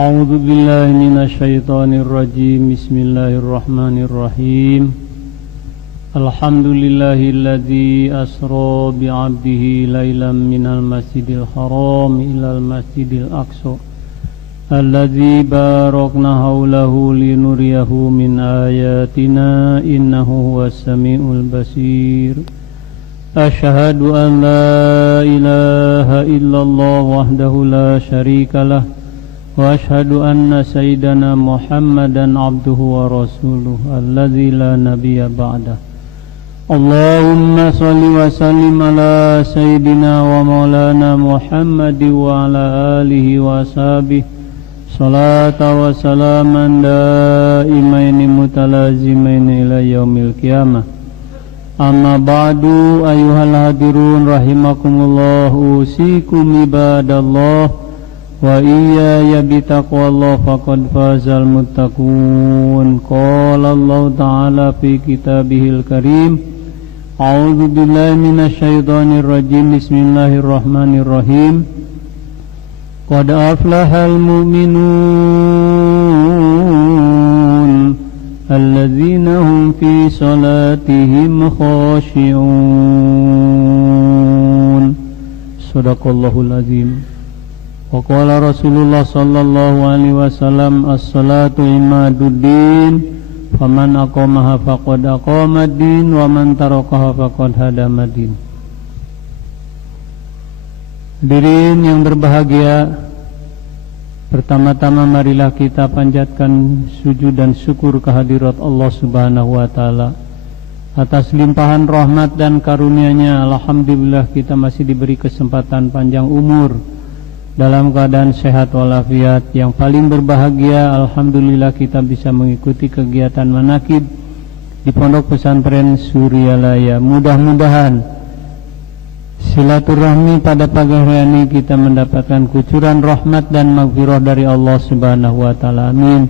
أعوذ بالله من الشيطان الرجيم بسم الله الرحمن الرحيم الحمد لله الذي أسرى بعبده ليلا من المسجد الحرام إلى المسجد الأقصى الذي باركنا حوله لنريه من آياتنا إنه هو السميع البصير أشهد أن لا إله إلا الله وحده لا شريك له وأشهد أن سيدنا محمدا عبده ورسوله الذي لا نبي بعده اللهم صل وسلم على سيدنا ومولانا محمد وعلى آله وصحبه صلاة وسلاما دائمين متلازمين إلى يوم القيامة أما بعد أيها الحاضرون رحمكم الله أوصيكم عباد الله وإياي بتقوى الله فقد فاز المتقون قال الله تعالى في كتابه الكريم أعوذ بالله من الشيطان الرجيم بسم الله الرحمن الرحيم قد أفلح المؤمنون الذين هم في صلاتهم خاشعون صدق الله العظيم وقال رسول الله صلى الله عليه وسلم الصلاة عماد الدين فمن أقامها فقد أقام الدين ومن تركها faqad hadama din. Hadirin yang berbahagia, pertama-tama marilah kita panjatkan sujud dan syukur kehadirat Allah Subhanahu wa taala atas limpahan rahmat dan karunia-Nya. Alhamdulillah kita masih diberi kesempatan panjang umur dalam keadaan sehat walafiat. Yang paling berbahagia, alhamdulillah kita bisa mengikuti kegiatan manakib di Pondok Pesantren Suryalaya. Mudah-mudahan silaturahmi pada pagi hari ini kita mendapatkan kucuran rahmat dan maghfirah dari Allah Subhanahu wa taala. Amin.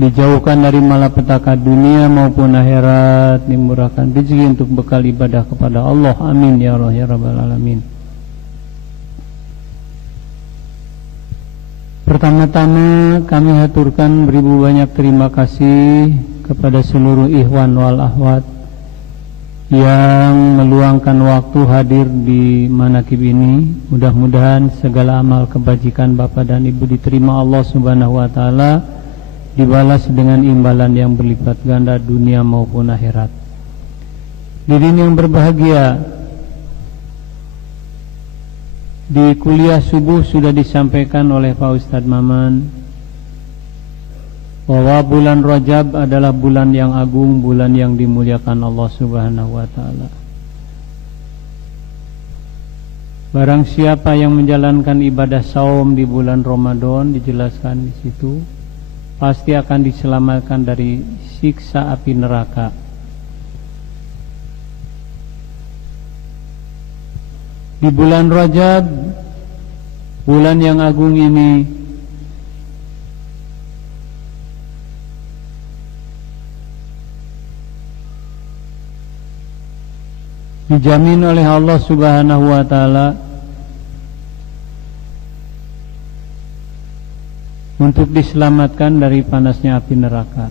Dijauhkan dari malapetaka dunia maupun akhirat, dimurahkan rezeki untuk bekal ibadah kepada Allah. Amin ya Allah ya rabbal alamin. Pertama-tama kami haturkan beribu banyak terima kasih kepada seluruh ikhwan wal akhwat yang meluangkan waktu hadir di manakib ini. Mudah-mudahan segala amal kebajikan Bapak dan Ibu diterima Allah Subhanahu wa taala, dibalas dengan imbalan yang berlipat ganda dunia maupun akhirat. Hadirin yang berbahagia, di kuliah subuh sudah disampaikan oleh Pak Ustadz Maman bahwa bulan Rajab adalah bulan yang agung, bulan yang dimuliakan Allah Subhanahu wa taala. Barang siapa yang menjalankan ibadah saum di bulan Ramadan, dijelaskan di situ, pasti akan diselamatkan dari siksa api neraka. Di bulan Rajab, bulan yang agung ini, dijamin oleh Allah Subhanahu wa taala untuk diselamatkan dari panasnya api neraka.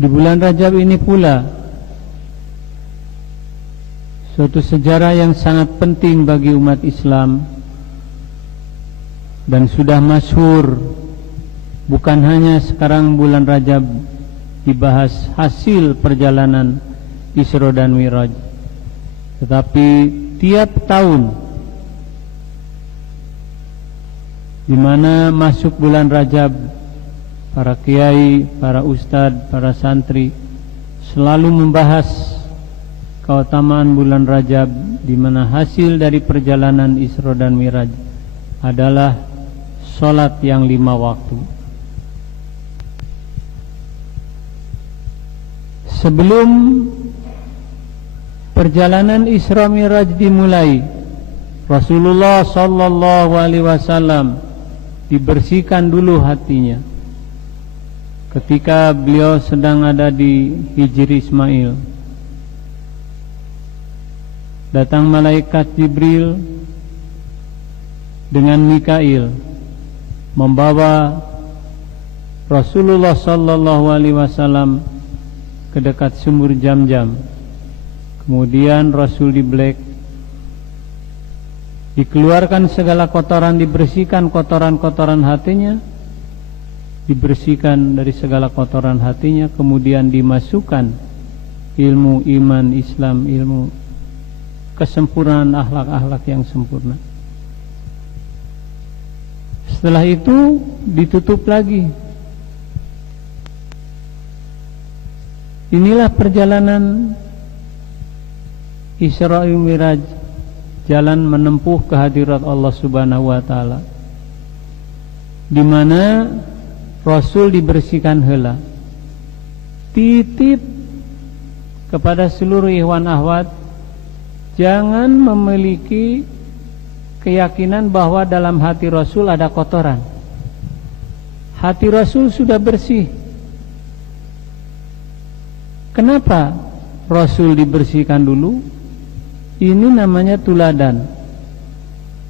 Di bulan Rajab ini pula suatu sejarah yang sangat penting bagi umat Islam dan sudah masyhur. Bukan hanya sekarang bulan Rajab dibahas hasil perjalanan Isra dan Mi'raj, tetapi tiap tahun di mana masuk bulan Rajab, para kiai, para ustadz, para santri selalu membahas keutamaan bulan Rajab, di mana hasil dari perjalanan Isra dan Mi'raj adalah sholat yang 5 waktu. Sebelum perjalanan Isra Mi'raj dimulai, Rasulullah sallallahu alaihi wasallam dibersihkan dulu hatinya ketika beliau sedang ada di Hijri Ismail. Datang malaikat Jibril dengan Mikail membawa Rasulullah sallallahu alaihi wasallam ke dekat sumur Jam-Jam. Kemudian Rasul dibelek, dikeluarkan segala kotoran, dibersihkan kotoran-kotoran hatinya, dibersihkan dari segala kotoran hatinya, kemudian dimasukkan ilmu iman Islam, ilmu kesempurnaan akhlak-akhlak yang sempurna. Setelah itu ditutup lagi. Inilah perjalanan Isra Mi'raj, jalan menempuh kehadirat Allah Subhanahu wa taala, di mana Rasul dibersihkan heula, titip kepada seluruh ikhwan akhwat, jangan memiliki keyakinan bahwa dalam hati Rasul ada kotoran. Hati Rasul sudah bersih. Kenapa Rasul dibersihkan dulu? Ini namanya tuladan,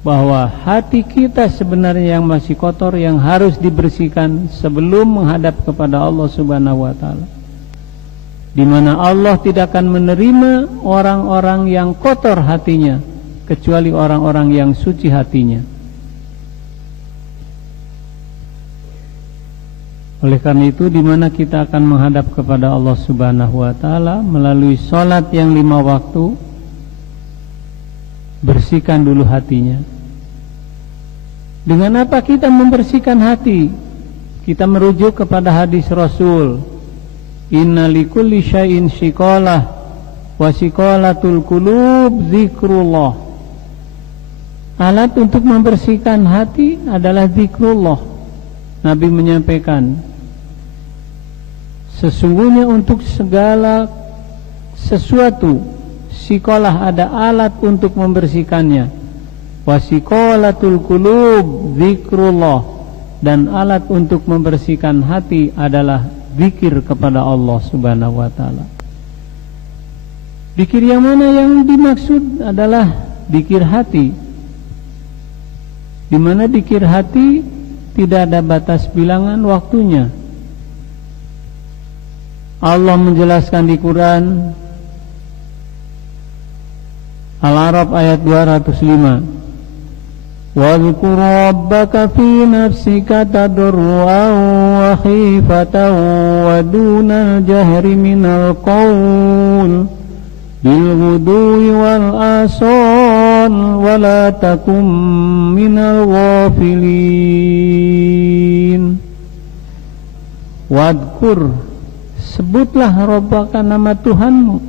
bahwa hati kita sebenarnya yang masih kotor, yang harus dibersihkan sebelum menghadap kepada Allah Subhanahu wa taala, di mana Allah tidak akan menerima orang-orang yang kotor hatinya, kecuali orang-orang yang suci hatinya. Oleh karena itu, di mana kita akan menghadap kepada Allah Subhanahu wa taala melalui salat yang 5 waktu, bersihkan dulu hatinya. Dengan apa kita membersihkan hati? Kita merujuk kepada hadis Rasul, inna likulli syai'in shiqalah wa shiqalatul qulub zikrullah. Alat untuk membersihkan hati adalah zikrullah. Nabi menyampaikan, sesungguhnya untuk segala sesuatu sikolah ada alat untuk membersihkannya. Wasikolatul qulub zikrullah, dan alat untuk membersihkan hati adalah zikir kepada Allah Subhanahu wa taala. Zikir yang mana yang dimaksud adalah zikir hati, di mana zikir hati tidak ada batas bilangan waktunya. Allah menjelaskan di Quran Al-A'raf ayat 205, وَاذْكُرْ رَبَّكَ فِي نَفْسِكَ تَضَرُّعًا وَخِيفَةً وَدُونَ الْجَهْرِ مِنَ الْقَوْلِ بِالْغُدُوِّ وَالْآصَالِ وَلَا تَكُن مِّنَ الْغَافِلِينَ. Wadkur, sebutlah Rabbaka, nama Tuhanmu,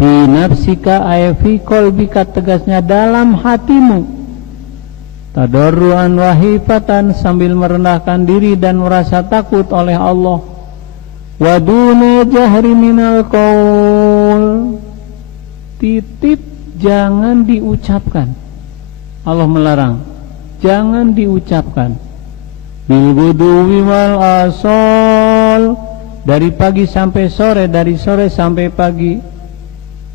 fi nafsika ay fi qalbika, tegasnya dalam hatimu, tadarruan wa hifatan, sambil merendahkan diri dan merasa takut oleh Allah, wa duna jahri minal qaul, titip jangan diucapkan. Allah melarang, jangan diucapkan. Bil ghuduwi wal asal, dari pagi sampai sore, dari sore sampai pagi.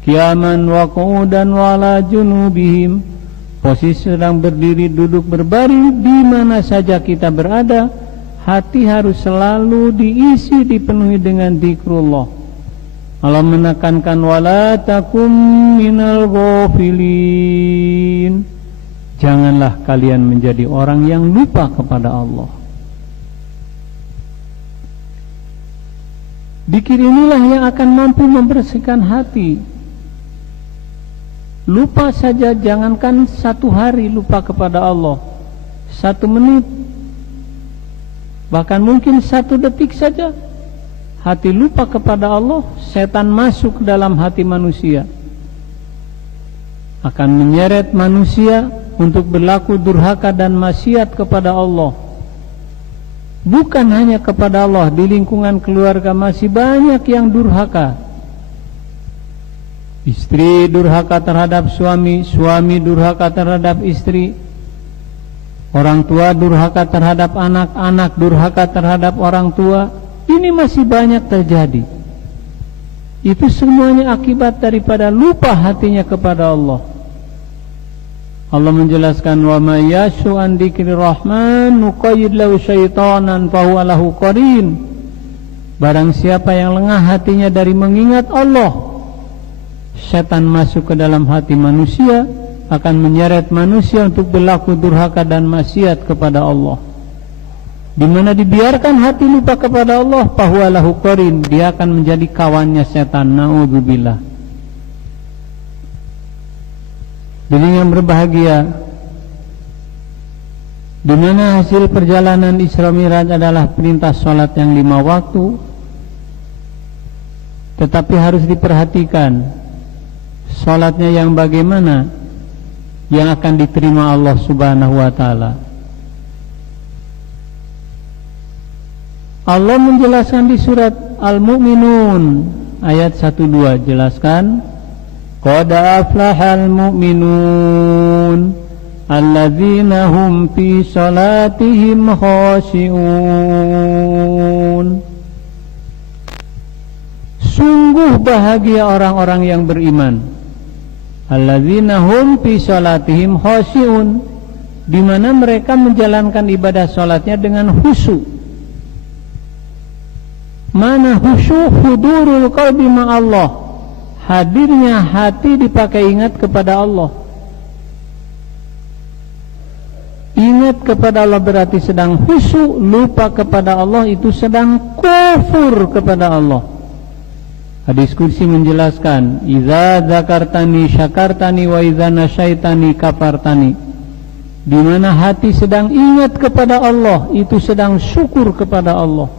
Qiyaman wa qu'udan wala junubihim, posisi sedang berdiri, duduk, berbaring, di mana saja kita berada, hati harus selalu diisi, dipenuhi dengan zikrullah. Allah menekankan wala takum minal ghafilin, janganlah kalian menjadi orang yang lupa kepada Allah. Zikir inilah yang akan mampu membersihkan hati. Lupa saja, jangankan 1 hari lupa kepada Allah, 1 menit, bahkan mungkin 1 detik saja hati lupa kepada Allah, setan masuk ke dalam hati manusia, akan menyeret manusia untuk berlaku durhaka dan maksiat kepada Allah. Bukan hanya kepada Allah, di lingkungan keluarga masih banyak yang durhaka. Istri durhaka terhadap suami, suami durhaka terhadap istri, orang tua durhaka terhadap anak, anak durhaka terhadap orang tua. Ini masih banyak terjadi. Itu semuanya akibat daripada lupa hatinya kepada Allah. Allah menjelaskan wa may yashu an dzikri rahman nuqayyid lahu syaitanan fahuwa lahu qarin. Barang siapa yang lengah hatinya dari mengingat Allah, setan masuk ke dalam hati manusia, akan menyeret manusia untuk berlaku durhaka dan maksiat kepada Allah. Di mana dibiarkan hati lupa kepada Allah, fahuwa lahu qarin, dia akan menjadi kawannya setan. Naudzubillah. Jadi yang berbahagia, di mana hasil perjalanan Isra Mi'raj adalah perintah sholat yang 5 waktu, tetapi harus diperhatikan sholatnya yang bagaimana yang akan diterima Allah Subhanahu wa ta'ala. Allah menjelaskan di surat Al-Mu'minun ayat 1-2, jelaskan qad aflahal mu'minun alladzina hum fi salatihim khashi'un. Sungguh bahagia orang-orang yang beriman, alladzina hum fi salatihim khashi'un, di mana mereka menjalankan ibadah salatnya dengan khusyuk. Mana khusyuk? Hudurul qalbi ma'allah, hadirnya hati dipakai ingat kepada Allah. Ingat kepada Allah berarti sedang khusyuk, lupa kepada Allah itu sedang kufur kepada Allah. Hadis kursi menjelaskan, idza dzakartani syakartani wa idza nasyaitani kafartani. Di mana hati sedang ingat kepada Allah, itu sedang syukur kepada Allah.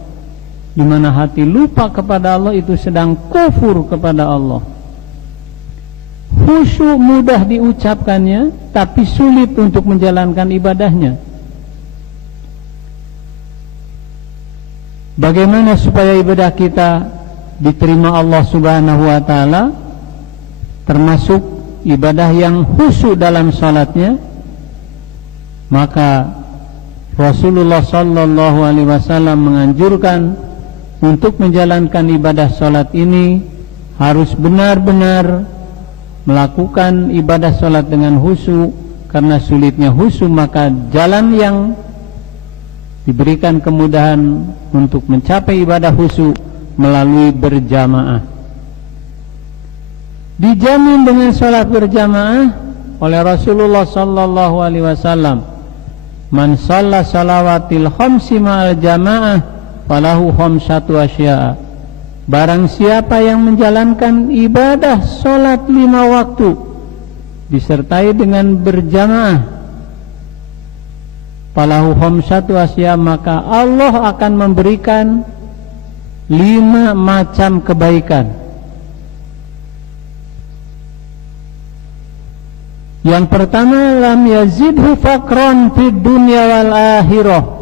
Di mana hati lupa kepada Allah, itu sedang kufur kepada Allah. Khusyuk mudah diucapkannya, tapi sulit untuk menjalankan ibadahnya. Bagaimana supaya ibadah kita diterima Allah Subhanahu wa ta'ala, termasuk ibadah yang khusyuk dalam salatnya? Maka Rasulullah sallallahu alaihi wasallam menganjurkan untuk menjalankan ibadah salat ini harus benar-benar melakukan ibadah salat dengan khusyuk. Karena sulitnya khusyuk, maka jalan yang diberikan kemudahan untuk mencapai ibadah khusyuk melalui berjamaah. Dijamin dengan salat berjamaah oleh Rasulullah sallallahu alaihi wasallam, man shalla salawatil khamsi ma'al jamaah falahu khamsatu asya'a. Barang siapa yang menjalankan ibadah salat 5 waktu disertai dengan berjamaah, falahu khamsatu asya'a, maka Allah akan memberikan 5 macam kebaikan. Yang pertama, lam yazidhu faqran fid dunya wal akhirah.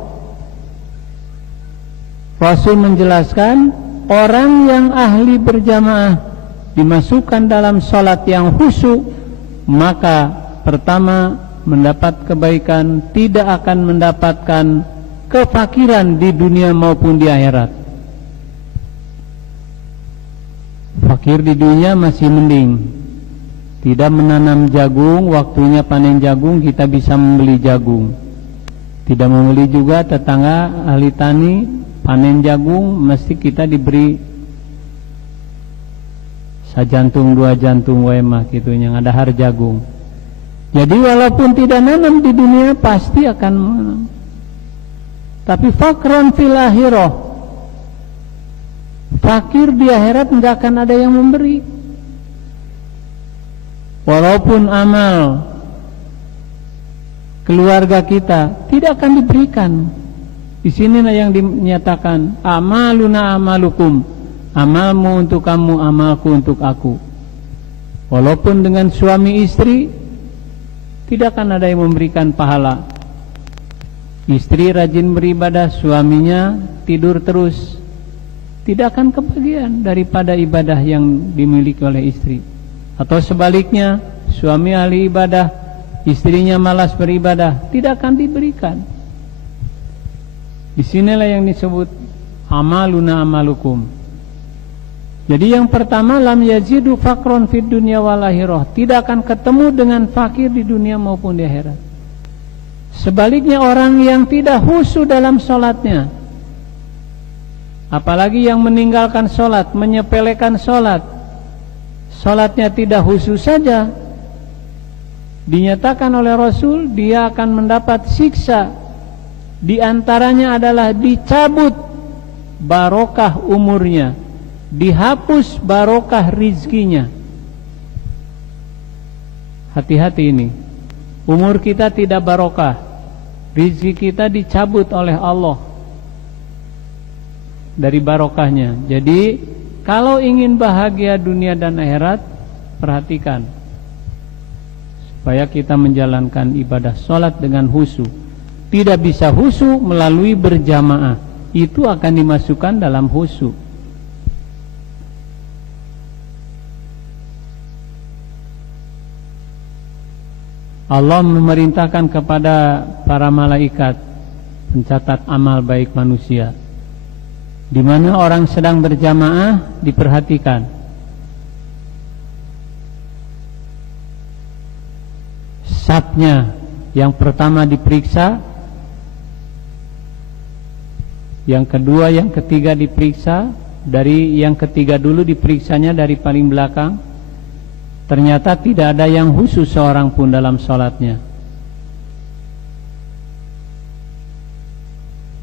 Rasul menjelaskan, orang yang ahli berjamaah dimasukkan dalam salat yang khusyuk, maka pertama mendapat kebaikan, tidak akan mendapatkan kefakiran di dunia maupun di akhirat. Fakir di dunia masih mending, tidak menanam jagung, waktunya panen jagung kita bisa membeli jagung. Tidak membeli juga tetangga ahli tani panen jagung, mesti kita diberi sajantung 2 jantung wemah gitu yang ada har jagung. Jadi walaupun tidak nanam di dunia pasti akan menanam. Tapi fakran fil akhirah, fakir di akhirat enggak akan ada yang memberi. Walaupun amal keluarga kita tidak akan diberikan. Di sinilah yang dinyatakan amaluna amalukum, amalmu untuk kamu, amalku untuk aku. Walaupun dengan suami istri tidak akan ada yang memberikan pahala. Istri rajin beribadah, suaminya tidur terus, tidak akan kebagian daripada ibadah yang dimiliki oleh istri. Atau sebaliknya, suami ahli ibadah, istrinya malas beribadah, tidak akan diberikan. Di sinilah yang disebut amaluna amalukum. Jadi yang pertama, lam yazidu fakron fid dunya wal akhirah, tidak akan ketemu dengan fakir di dunia maupun di akhirat. Sebaliknya orang yang tidak khusyuk dalam sholatnya, apalagi yang meninggalkan sholat, menyepelekan sholat, sholatnya tidak khusyuk saja, dinyatakan oleh Rasul dia akan mendapat siksa. Di antaranya adalah dicabut barokah umurnya, dihapus barokah rizkinya. Hati-hati ini, umur kita tidak barokah, rizki kita dicabut oleh Allah dari barokahnya. Jadi kalau ingin bahagia dunia dan akhirat, perhatikan supaya kita menjalankan ibadah sholat dengan khusyuk. Tidak bisa khusyuk melalui berjamaah, itu akan dimasukkan dalam khusyuk. Allah memerintahkan kepada para malaikat pencatat amal baik manusia, di mana orang sedang berjamaah diperhatikan. Safnya yang pertama diperiksa, yang kedua, yang ketiga diperiksa. Dari yang ketiga dulu diperiksanya dari paling belakang. Ternyata tidak ada yang khusus seorang pun dalam sholatnya.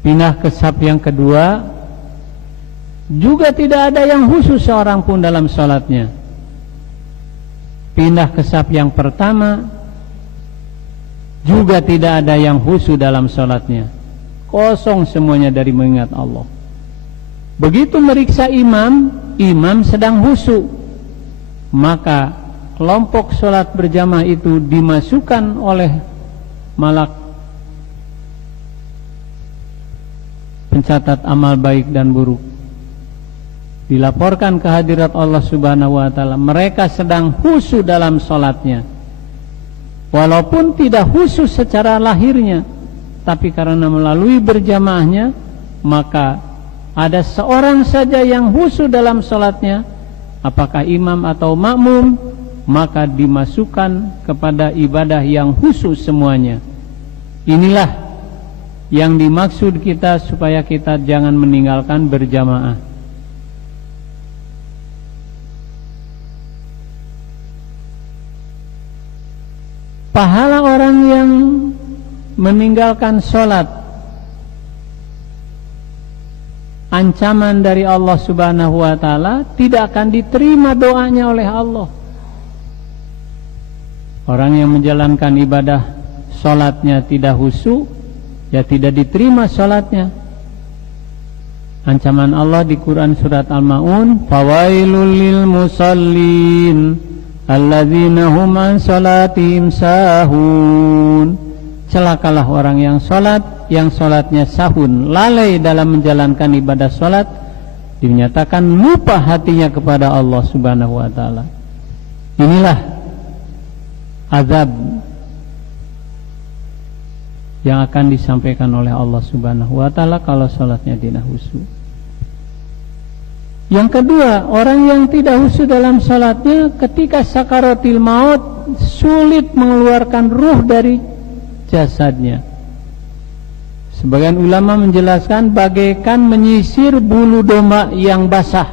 Pindah ke saf yang kedua, juga tidak ada yang khusus seorang pun dalam sholatnya. Pindah ke saf yang pertama, juga tidak ada yang khusyuk dalam sholatnya. Kosong semuanya dari mengingat Allah. Begitu meriksa imam, imam sedang khusyuk, maka kelompok sholat berjamaah itu dimasukkan oleh malak pencatat amal baik dan buruk. Dilaporkan ke hadirat Allah Subhanahu wa ta'ala, mereka sedang khusyuk dalam sholatnya, walaupun tidak khusyuk secara lahirnya, tapi karena melalui berjamaahnya, maka ada seorang saja yang khusyuk dalam sholatnya, apakah imam atau makmum, maka dimasukkan kepada ibadah yang khusyuk semuanya. Inilah yang dimaksud kita supaya kita jangan meninggalkan berjamaah. Pahala orang yang meninggalkan sholat, ancaman dari Allah Subhanahu wa ta'ala, tidak akan diterima doanya oleh Allah. Orang yang menjalankan ibadah sholatnya tidak khusyuk, ya tidak diterima sholatnya. Ancaman Allah di Quran surat Al-Ma'un, fawailul lil musallin alladzina hum an sholatihim sahun. Celakalah orang yang sholatnya sahun, lalai dalam menjalankan ibadah sholat, dinyatakan lupa hatinya kepada Allah Subhanahu wa ta'ala. Inilah azab yang akan disampaikan oleh Allah Subhanahu wa ta'ala kalau sholatnya tidak khusyuk. Yang kedua, orang yang tidak khusyuk dalam sholatnya, ketika sakaratil maut sulit mengeluarkan ruh dari jasadnya. Sebagian ulama menjelaskan bagaikan menyisir bulu domba yang basah.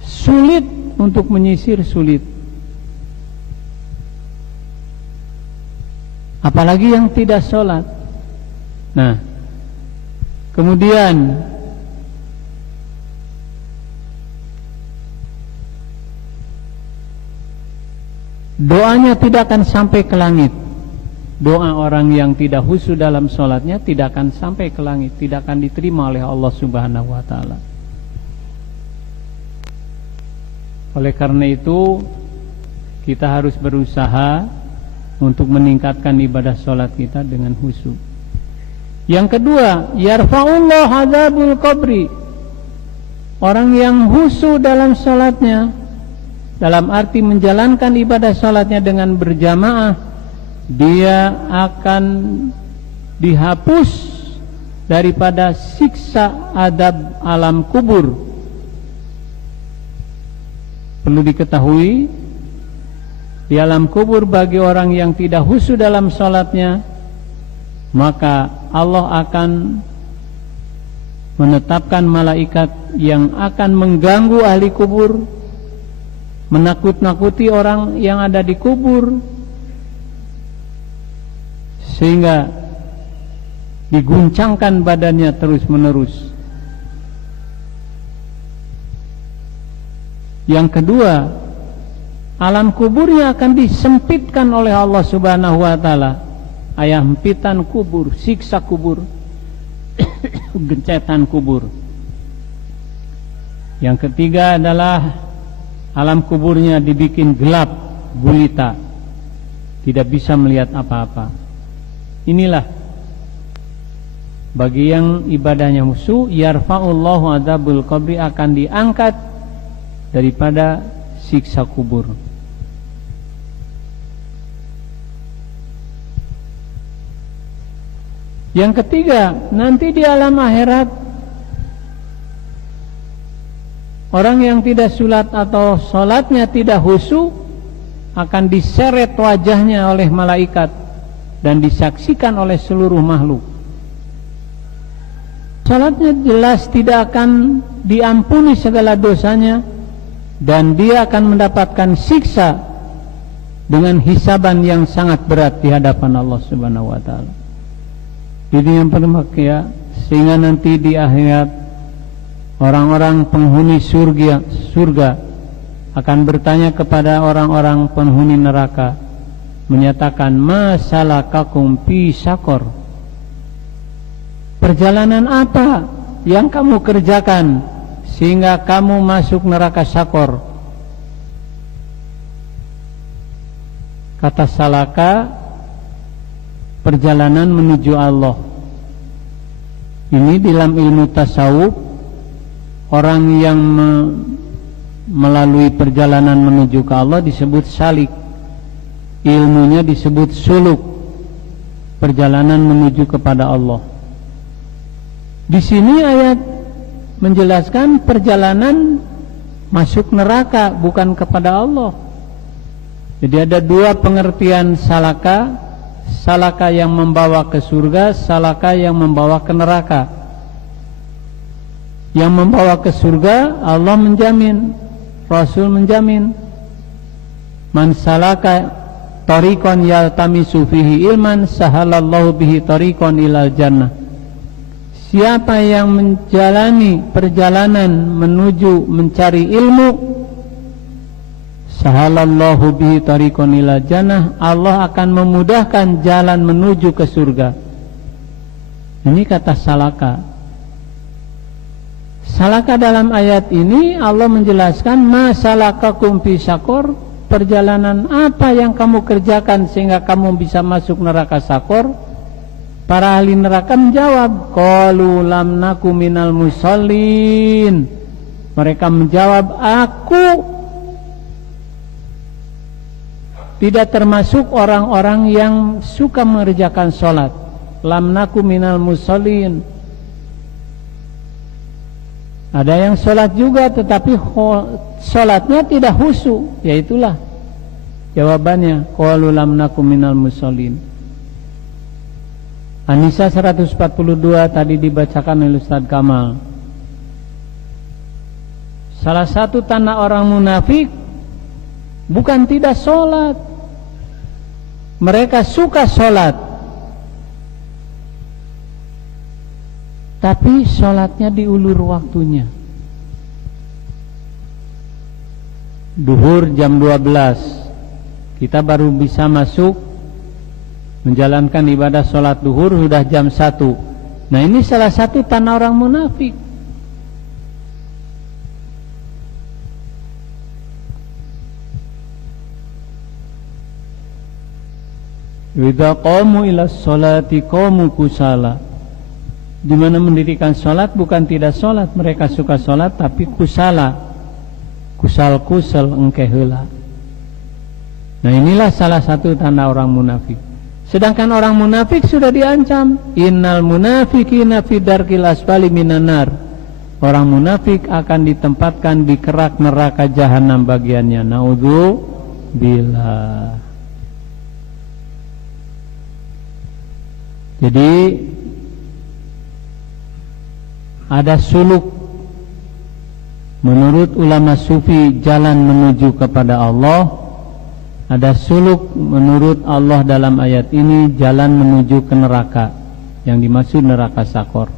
Sulit untuk menyisir, sulit. Apalagi yang tidak sholat. Nah, kemudian doanya tidak akan sampai ke langit. Doa orang yang tidak khusyuk dalam sholatnya tidak akan sampai ke langit, tidak akan diterima oleh Allah Subhanahu wa ta'ala. Oleh karena itu, kita harus berusaha untuk meningkatkan ibadah sholat kita dengan khusyuk. Yang kedua, yarfa'ullah azabul qabri. Orang yang khusyuk dalam sholatnya, dalam arti menjalankan ibadah sholatnya dengan berjamaah, dia akan dihapus daripada siksa adab alam kubur. Perlu diketahui, di alam kubur bagi orang yang tidak khusyuk dalam sholatnya, maka Allah akan menetapkan malaikat yang akan mengganggu ahli kubur, menakut-nakuti orang yang ada di kubur, sehingga diguncangkan badannya terus-menerus. Yang kedua, alam kuburnya akan disempitkan oleh Allah Subhanahu wa taala. Hempitan kubur, siksa kubur, gencetan kubur. Yang ketiga adalah alam kuburnya dibikin gelap gulita, tidak bisa melihat apa-apa. Inilah bagi yang ibadahnya khusyuk, yarfa'ullahu adzabul qabri, akan diangkat daripada siksa kubur. Yang ketiga, nanti di alam akhirat orang yang tidak sholat atau sholatnya tidak khusyuk akan diseret wajahnya oleh malaikat dan disaksikan oleh seluruh makhluk. Sholatnya jelas tidak akan diampuni segala dosanya, dan dia akan mendapatkan siksa dengan hisaban yang sangat berat di hadapan Allah Subhanahu wa taala. Jadi yang pertama ya, sehingga nanti di akhirat orang-orang penghuni surga akan bertanya kepada orang-orang penghuni neraka, menyatakan, ma salakakum fi sakor, perjalanan apa yang kamu kerjakan sehingga kamu masuk neraka sakor? Kata salaka, perjalanan menuju Allah. Ini dalam ilmu tasawuf, orang yang melalui perjalanan menuju ke Allah disebut salik, ilmunya disebut suluk, perjalanan menuju kepada Allah. Di sini ayat menjelaskan perjalanan masuk neraka, bukan kepada Allah. Jadi ada dua pengertian salaka, salaka yang membawa ke surga, salaka yang membawa ke neraka. Yang membawa ke surga Allah menjamin, Rasul menjamin, man salaka tariqan yaltamisu fihi ilman sahalallahu bihi tariqan ilal jannah. Siapa yang menjalani perjalanan menuju mencari ilmu, sahalallahu bihi tariqan ilal jannah, Allah akan memudahkan jalan menuju ke surga. Ini kata salaka. Salaka dalam ayat ini Allah menjelaskan, ma salakakum fi sakor, perjalanan apa yang kamu kerjakan sehingga kamu bisa masuk neraka sakor? Para ahli neraka menjawab, qalu lam naku minal musallin. Mereka menjawab, aku tidak termasuk orang-orang yang suka mengerjakan sholat. Lam naku minal musallin. Ada yang sholat juga tetapi sholatnya tidak khusyuk. Yaitulah jawabannya, qalu lam naku minal musallin. An-Nisa 142 tadi dibacakan oleh Ustaz Kamal. Salah satu tanda orang munafik bukan tidak sholat, mereka suka sholat, tapi sholatnya diulur waktunya. Duhur jam 12, kita baru bisa masuk menjalankan ibadah sholat duhur sudah jam 1. Nah ini salah satu tanda orang munafik. Idza qamu ila sholati qamu kusala. Di mana mendirikan sholat bukan tidak sholat, mereka suka sholat tapi kusala, kusal-kusal engke heula. Nah inilah salah satu tanda orang munafik. Sedangkan orang munafik sudah diancam, innal munafiqina fi darkil asfali minan nar. orang munafik akan ditempatkan di kerak neraka jahanam bagiannya. Naudzubillah. Jadi ada suluk menurut ulama sufi jalan menuju kepada Allah, ada suluk menurut Allah dalam ayat ini jalan menuju ke neraka, yang dimaksud neraka Sakor.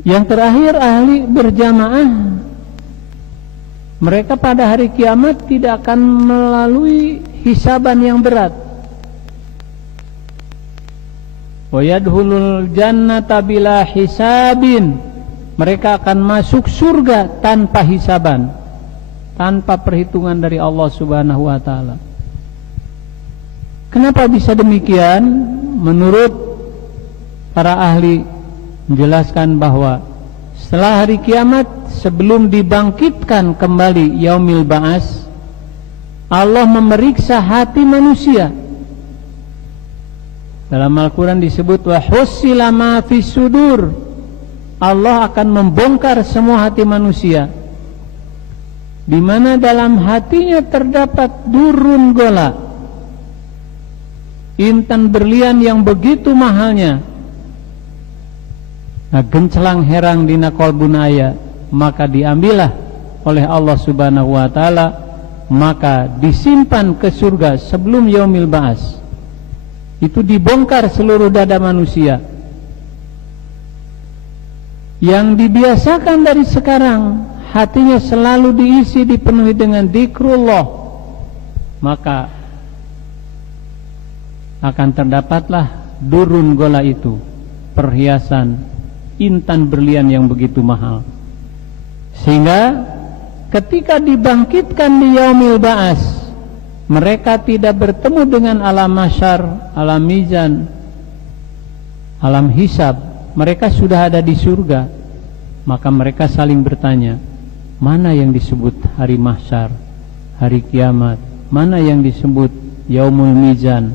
Yang terakhir ahli berjamaah, mereka pada hari kiamat tidak akan melalui hisaban yang berat. Wa yadkhulul jannata bila hisabin, mereka akan masuk surga tanpa hisaban, tanpa perhitungan dari Allah Subhanahu wa taala. Kenapa bisa demikian? Menurut para ahli menjelaskan bahwa setelah hari kiamat, sebelum dibangkitkan kembali yaumil ba'as, Allah memeriksa hati manusia. Dalam Al-Quran disebut wa hussila ma fis sudur, Allah akan membongkar semua hati manusia, di mana dalam hatinya terdapat durun gola, intan berlian yang begitu mahalnya. Nah, gencelang herang dina kolbun aya, maka diambillah oleh Allah Subhanahu wa taala, maka disimpan ke surga sebelum yaumil ba'as. Itu dibongkar seluruh dada manusia. Yang dibiasakan dari sekarang hatinya selalu diisi, dipenuhi dengan dzikrullah, maka akan terdapatlah durun gola itu, perhiasan intan berlian yang begitu mahal. Sehingga ketika dibangkitkan di yaumil ba'as, mereka tidak bertemu dengan alam mahsyar, alam mizan, alam hisab. Mereka sudah ada di surga. Maka mereka saling bertanya, mana yang disebut hari mahsyar, hari kiamat, mana yang disebut yaumul mizan,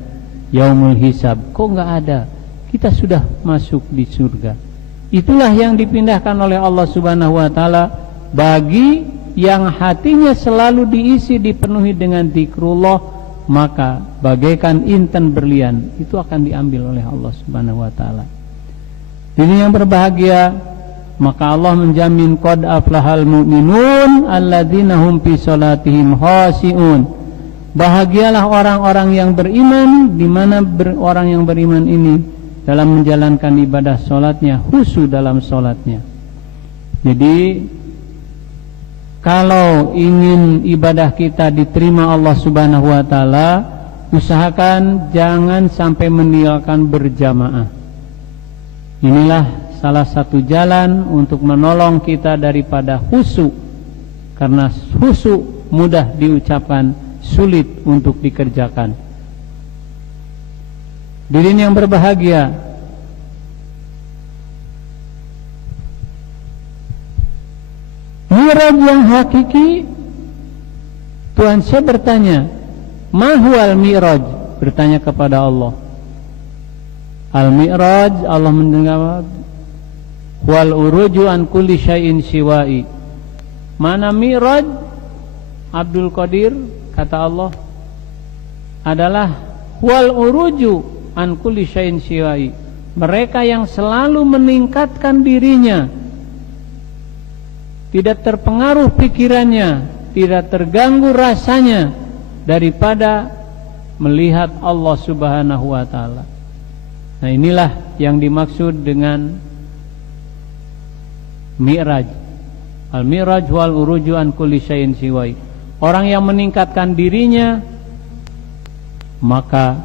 yaumul hisab? Kok enggak ada? Kita sudah masuk di surga. Itulah yang dipindahkan oleh Allah Subhanahu wa taala bagi yang hatinya selalu diisi, dipenuhi dengan dzikrullah, maka bagaikan intan berlian itu akan diambil oleh Allah Subhanahu wa taala. Ini yang berbahagia, maka Allah menjamin qad aflahal mu'minun alladzina hum fi salatihim khashi'un. Bahagialah orang-orang yang beriman, di mana orang yang beriman ini dalam menjalankan ibadah solatnya, khusyuk dalam solatnya. Jadi kalau ingin ibadah kita diterima Allah Subhanahu wa taala, usahakan jangan sampai meninggalkan berjamaah. Inilah salah satu jalan untuk menolong kita daripada khusyuk, karena khusyuk mudah diucapkan, sulit untuk dikerjakan. Diri yang berbahagia, Mi'raj yang hakiki, Tuhan saya bertanya, mahwal Mi'raj? Bertanya kepada Allah. Al-Mi'raj, Allah mendengar, wal uruju an kulli syai'in siwa'i. Mana Mi'raj? Abdul Qadir, kata Allah, adalah wal uruju an kulli syai'in siwa'i. Mereka yang selalu meningkatkan dirinya, tidak terpengaruh pikirannya, tidak terganggu rasanya daripada melihat Allah Subhanahu wa taala. Nah, inilah yang dimaksud dengan Mi'raj. Al-Mi'raj wal uruju an kulli syai'in siwa'i. Orang yang meningkatkan dirinya, maka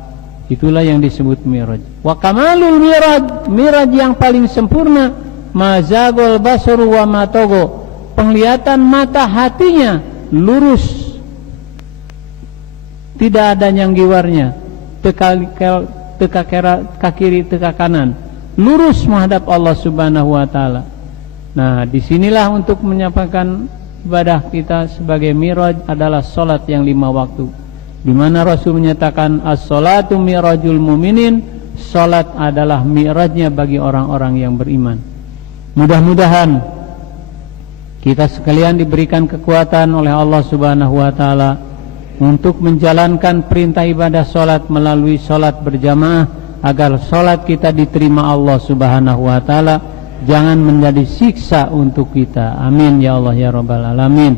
itulah yang disebut Mi'raj. Wa kamalul Mi'raj, Mi'raj yang paling sempurna, mazagul basaru wa matogo, penglihatan mata hatinya lurus, tidak ada nyanggiwarnya, teka kiri teka kanan, lurus menghadap Allah Subhanahu wa taala. Nah, disinilah untuk menyampaikan ibadah kita sebagai Mi'raj adalah salat yang 5 waktu, di mana Rasul menyatakan as-salatu mi'rajul mu'minin, salat adalah mi'rajnya bagi orang-orang yang beriman. Mudah-mudahan kita sekalian diberikan kekuatan oleh Allah Subhanahu wa taala untuk menjalankan perintah ibadah salat melalui salat berjamaah, agar salat kita diterima Allah Subhanahu wa taala, jangan menjadi siksa untuk kita. Amin ya Allah ya rabbal alamin.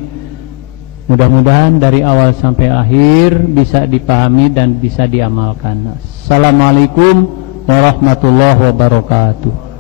Mudah-mudahan dari awal sampai akhir bisa dipahami dan bisa diamalkan. Assalamualaikum warahmatullahi wabarakatuh.